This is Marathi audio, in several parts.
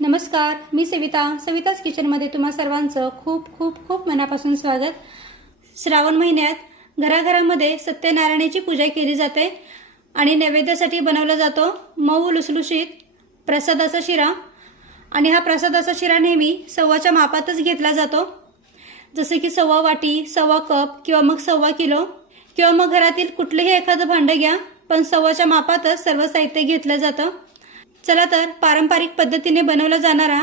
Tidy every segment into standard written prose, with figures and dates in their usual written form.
नमस्कार, मी सविताच किचनमध्ये तुम्हा सर्वांचं खूप खूप खूप मनापासून स्वागत। श्रावण महिन्यात घराघरामध्ये सत्यनारायणाची पूजा केली जाते आणि नैवेद्यासाठी बनवला जातो मऊ लुसलुशीत प्रसादाचा शिरा। आणि हा प्रसादाचा शिरा नेहमी सव्वाच्या मापातच घेतला जातो, जसे की सव्वा वाटी, सव्वा कप किंवा मग सव्वा किलो किंवा मग घरातील कुठलेही एखादं भांडं घ्या, पण सव्वाच्या मापातच सर्व साहित्य घेतलं जातं। चला तर पारंपरिक पद्धतीने बनवला जाणारा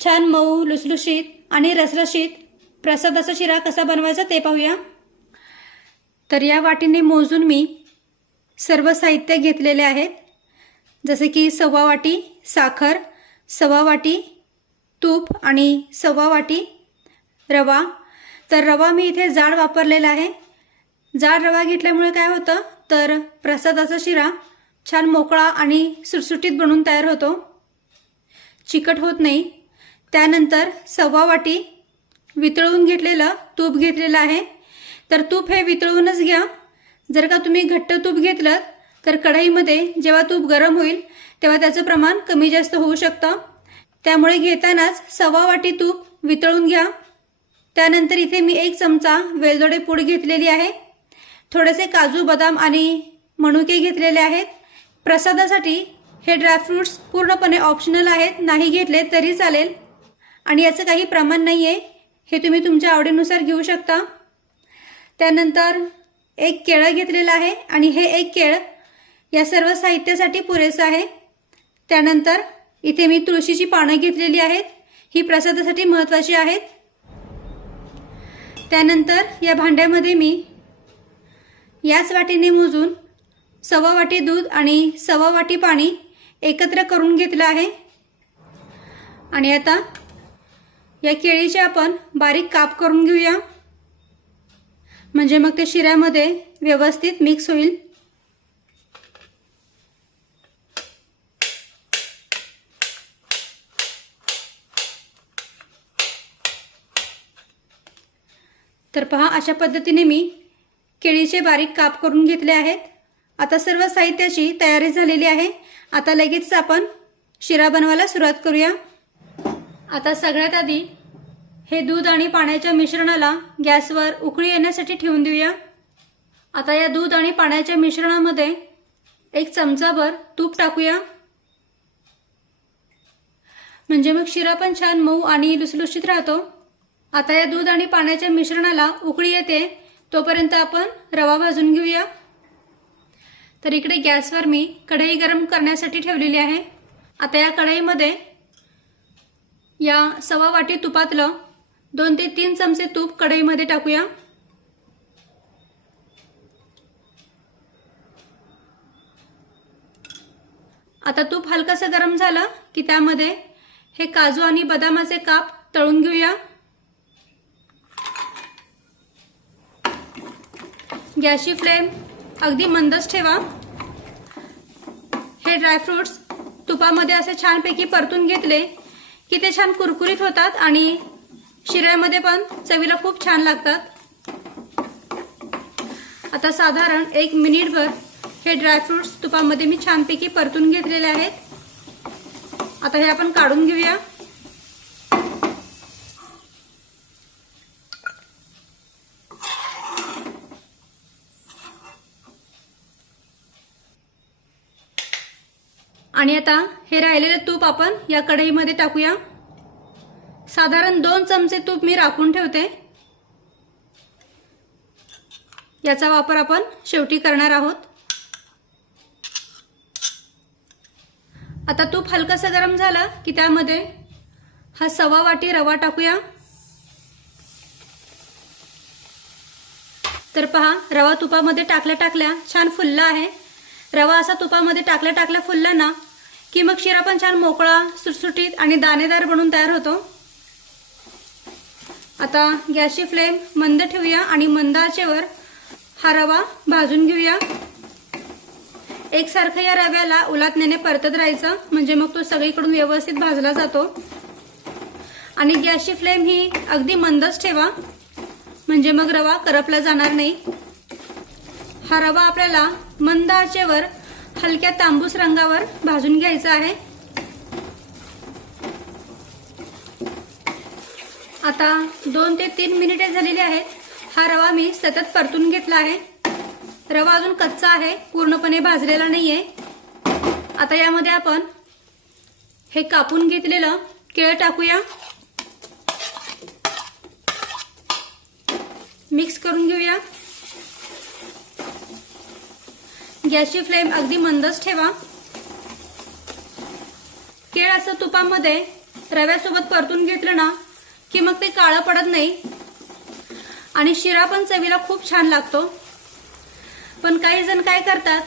छान मऊ लुसलुशीत आणि रसरशीत प्रसादाचा शिरा कसा बनवायचा ते पाहूया। तर या वाटीने मोजून मी सर्व साहित्य घेतलेले आहेत, जसे की सव्वा वाटी साखर, सव्वा वाटी तूप आणि सव्वा वाटी रवा। तर रवा मी इथे जाड वापरलेला आहे। जाड रवा घेतल्यामुळे काय होतं तर प्रसादाचा शिरा छान मोकळा आणि सुटसुटीत बनून तयार होतो, चिकट होत नाही। त्यानंतर सव्वा वाटी वितळून घेतलेलं तूप घेतलेलं आहे। तर तूप हे वितळूनच घ्या, जर का तुम्ही घट्ट तूप घेतलं तर कढईमध्ये जेव्हा तूप गरम होईल तेव्हा त्याचं प्रमाण कमी जास्त होऊ शकतं, त्यामुळे घेतानाच सव्वा वाटी तूप वितळून घ्या। त्यानंतर इथे मी 1 चमचा वेलदोडे पूड घेतलेली आहे, थोडेसे काजू बदाम आणि मनुके घेतलेले आहेत। प्रसादासाठी हे ड्रायफ्रूट्स पूर्णपणे ऑप्शनल आहेत, नाही घेतले तरी चालेल आणि याचं काही प्रमाण नाही आहे, हे तुम्ही तुमच्या आवडीनुसार घेऊ शकता। त्यानंतर 1 केळं घेतलेलं आहे आणि हे 1 केळ या सर्व साहित्यासाठी पुरेसं आहे। त्यानंतर इथे मी तुळशीची पानं घेतलेली आहेत, ही प्रसादासाठी महत्त्वाची आहेत। त्यानंतर या भांड्यामध्ये मी याच वाटीने मोजून सव्वा वाटी दूध आणि सव्वा वाटी पाणी एकत्र करून घेतलं आहे। आणि आता या केळीचे आपण बारीक काप करून घेऊया, म्हणजे मग ते शिऱ्यामध्ये व्यवस्थित मिक्स होईल। तर पहा, अशा पद्धतीने मी केळीचे बारीक काप करून घेतले आहेत। आता सर्व साहित्याची तयारी झालेली आहे। आता लगेच आपण शिरा बनवायला सुरुवात करूया। आता सगळ्यात आधी हे दूध आणि पाण्याच्या मिश्रणाला गॅसवर उकळी येण्यासाठी ठेवून देऊया। आता या दूध आणि पाण्याच्या मिश्रणामध्ये 1 चमचाभर तूप टाकूया, म्हणजे मग शिरा पण छान मऊ आणि लुसलुशीत राहतो। आता या दूध आणि पाण्याच्या मिश्रणाला उकळी येते तोपर्यंत आपण रवा भाजून घेऊया। तर इकडे गॅसवर मी कढई गरम करण्यासाठी ठेवलेली आहे। आता या कढईमध्ये या सव्वा वाटी तुपातलं 2 ते 3 चमचे तूप कढईमध्ये टाकूया। आता तूप हलकसं गरम झालं की त्यामध्ये हे काजू आणि बदामाचे काप तळून घेऊया। गॅसची फ्लेम अगदी मंदच ठेवा। हे ड्रायफ्रूट्स तुपामध्ये असे छानपैकी परतून घेतले की ते छान कुरकुरीत होतात आणि शिऱ्यामध्ये पण चवीला खूप छान लागतात। आता साधारण 1 मिनिटभर हे ड्रायफ्रूट्स तुपामध्ये मी छानपैकी परतून घेतलेले आहेत। आता हे आपण काढून घेऊया। आणि आता हे राहिलेले तूप आपण या कढईमध्ये टाकूया। साधारण 2 चमचे तूप मी राखून ठेवते, याचा वापर आपण शेवटी करणार आहोत। आता तूप हलकसं गरम झालं की त्यामध्ये हा सव्वा वाटी रवा टाकूया। तर पहा, रवा तुपामध्ये टाकल्या छान फुलला आहे। रवा असा तुपामध्ये टाकल्या फुलला ना की मग शिरा पण छान मोकळा, सुटसुटीत आणि दाणेदार बनून तयार होतो। आता गॅसची फ्लेम मंद ठेवूया आणि मंद आचेवर हा रवा भाजून घेऊया। एकसारखं या रव्याला उलटण्याने परतत राहायचं, म्हणजे मग तो सगळीकडून व्यवस्थित भाजला जातो। आणि गॅसची फ्लेम ही अगदी मंदच ठेवा, म्हणजे मग रवा करपला जाणार नाही। हा रवा आपल्याला मंद आचेवर हलक्या तांबूस रंगावर भाजून घ्यायचा आहे। आता 2 ते 3 मिनिटे झालेली आहेत. हा रवा मी सतत परतून घेतला आहे. रवा अजून कच्चा आहे, पूर्णपणे भाजलेला नाहीये. आता यामध्ये आपण हे कापून घेतलेलं केळ टाकूया. मिक्स करून घेऊया. गॅसची फ्लेम अगदी मंदच ठेवा. केळ असं तुपामध्ये रव्यासोबत परतून घेतलं ना की मग ते काळं पडत नाही आणि शिरा पण चवीला खूप छान लागतो. पण काही जण काय करतात,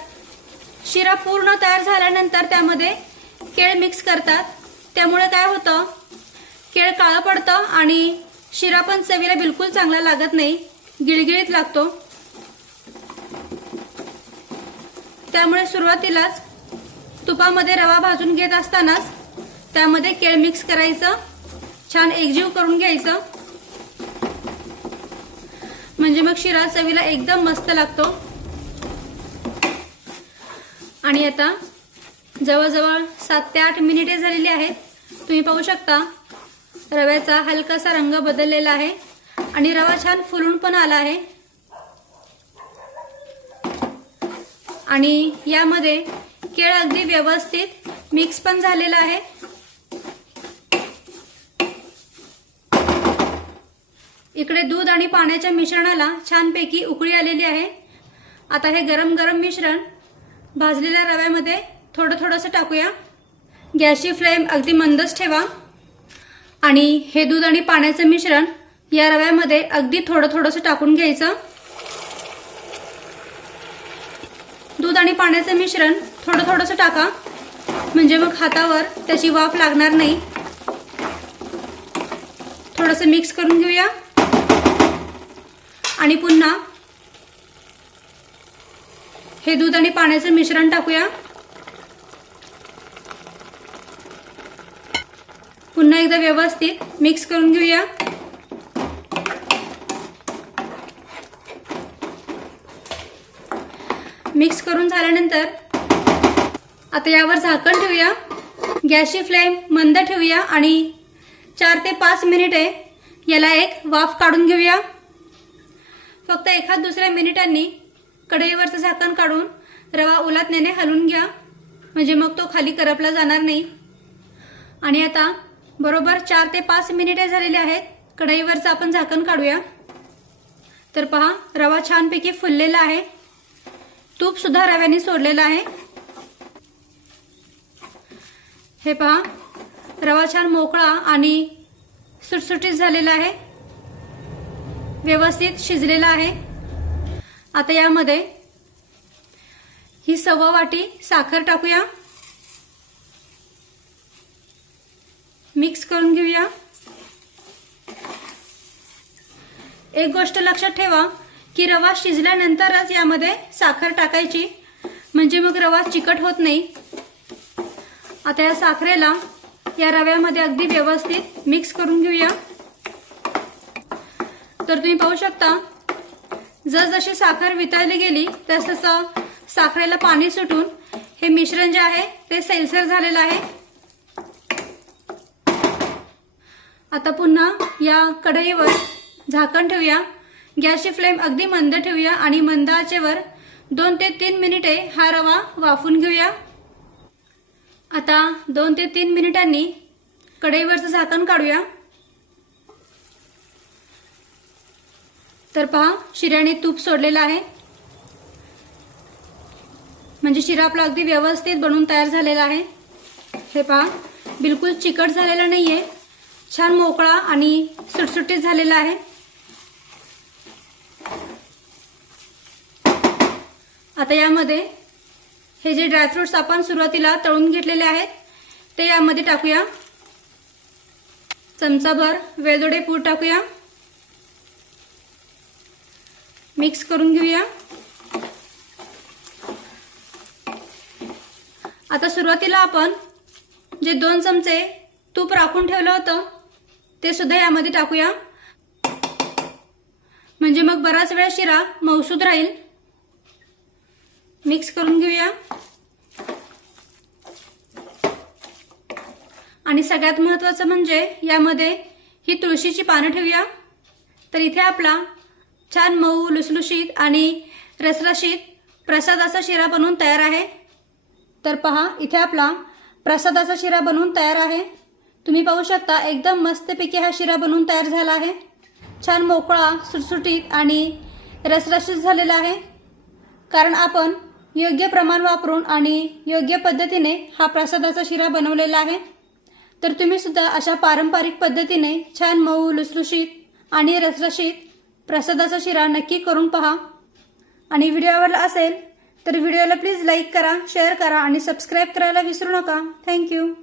शिरा पूर्ण तयार झाल्यानंतर त्यामध्ये केळ मिक्स करतात. त्यामुळे काय होतं, केळ काळं पडतं आणि शिरा पण चवीला बिलकुल चांगला लागत नाही, गिळगिळीत लागतो. त्यामुळे सुरुवातीलाच तुपामध्ये रवा भाजून घेत असतानाच त्यामध्ये केळ मिक्स करायचं, छान एकजीव करून घ्यायचं, म्हणजे मग शिरा चवीला एकदम मस्त लागतो. आणि आता जवळजवळ 7 ते 8 मिनिटे झालेली आहेत. तुम्ही पाहू शकता रव्याचा हलकासा रंग बदललेला आहे आणि रवा छान फुलून पण आला आहे. आणि यामध्ये केळ अगदी व्यवस्थित मिक्स पण झालेला आहे. इकडे दूध आणि पाण्याच्या मिश्रणाला छानपैकी उकळी आलेली आहे. आता हे गरम गरम मिश्रण भाजलेल्या रव्यामध्ये थोडं थोडंसं टाकूया. गॅसची फ्लेम अगदी मंदच ठेवा आणि हे दूध आणि पाण्याचं मिश्रण या रव्यामध्ये अगदी थोडं थोडंसं टाकून घ्यायचं. दूध आणि पाण्याचं मिश्रण थोडं थोडंसं टाका, म्हणजे मग हातावर त्याची वाफ लागणार नाही. थोडंसं मिक्स करून घेऊया आणि पुन्हा हे दूध आणि पाण्याचं मिश्रण टाकूया. पुन्हा एकदा व्यवस्थित मिक्स करून घेऊया. मिक्स करून झाल्यानंतर आता यावर झाकण ठेवूया. गॅसची फ्लेम मंद ठेवूया आणि 4 ते 5 मिनिटे याला एक वाफ काढून घेऊया. फक्त एखाद दुसऱ्या मिनिटांनी कढईवरचं झाकण काढून रवा उलटण्याने हलवून घ्या, म्हणजे मग तो खाली करपला जाणार नाही. आणि आता बरोबर 4 ते 5 मिनिटे झालेली आहेत. कढईवरचं आपण झाकण काढूया. तर पहा रवा छानपैकी फुललेला आहे. तूप सुद्धा रव्याने सोडलेला आहे. हे पहा रवा छान मोकळा आणि सुटसुटीत झालेला आहे, व्यवस्थित शिजलेला आहे. आता यामध्ये ही 1/4 वाटी साखर टाकूया. मिक्स करून घेऊया. एक गोष्ट लक्षात ठेवा की रवा शिजल्यानंतरच यामध्ये साखर टाकायची, म्हणजे मग रवा चिकट होत नाही. आता या साखरेला या रव्यामध्ये अगदी व्यवस्थित मिक्स करून घेऊया. तर तुम्ही पाहू शकता जसजशी साखर वितळली गेली तसतसं साखरेला पाणी सुटून हे मिश्रण जे आहे ते सैलसर झालेलं आहे. आता पुन्हा या कढईवर झाकण ठेवूया. गॅसची फ्लेम अगदी मंद ठेवूया आणि मंद आचेवर 2 ते 3 मिनिटे हा रवा वाफून घेऊया. आता 2 ते 3 मिनिटांनी कढईवरचं झाकण काढूया. तर पहा शिऱ्याने तूप सोडलेलं आहे, म्हणजे शिरा आपला अगदी व्यवस्थित बनून तयार झालेला आहे. हे पहा बिलकुल चिकट झालेला नाहीये, छान मोकळा आणि सुटसुटीत झालेला आहे. आता यामध्ये हे जे ड्रायफ्रुट्स आपण सुरुवातीला तळून घेतलेले आहेत ते यामध्ये टाकूया. चमचाभर वेलदोडे पूड टाकूया. मिक्स करून घेऊया. आता सुरुवातीला आपण जे 2 चमचे तूप राखून ठेवलं होतं ते सुद्धा यामध्ये टाकूया, म्हणजे मग बराच वेळ शिरा मऊसूद राहील. मिक्स करून घेऊया. आणि सगळ्यात महत्त्वाचं म्हणजे यामध्ये ही तुळशीची पानं ठेवूया. तर इथे आपला छान मऊ लुसलुशीत आणि रसरशीत प्रसादाचा शिरा बनवून तयार आहे. तर पहा, इथे आपला प्रसादाचा शिरा बनवून तयार आहे. तुम्ही पाहू शकता एकदम मस्तपैकी हा शिरा बनवून तयार झाला आहे. छान मोकळा, सुटसुटीत आणि रसरशीत झालेला आहे. कारण आपण योग्य प्रमाण वापरून आणि योग्य पद्धतीने हा प्रसादाचा शिरा बनवलेला आहे. तर तुम्ही सुद्धा अशा पारंपरिक पद्धतीने छान मऊ लुसलुशीत आणि रसरशीत प्रसादाचा शिरा नक्की करून पहा. आणि व्हिडिओ आवडला असेल तर व्हिडिओला प्लीज लाईक करा, शेअर करा आणि सबस्क्राईब करायला विसरू नका. थँक्यू.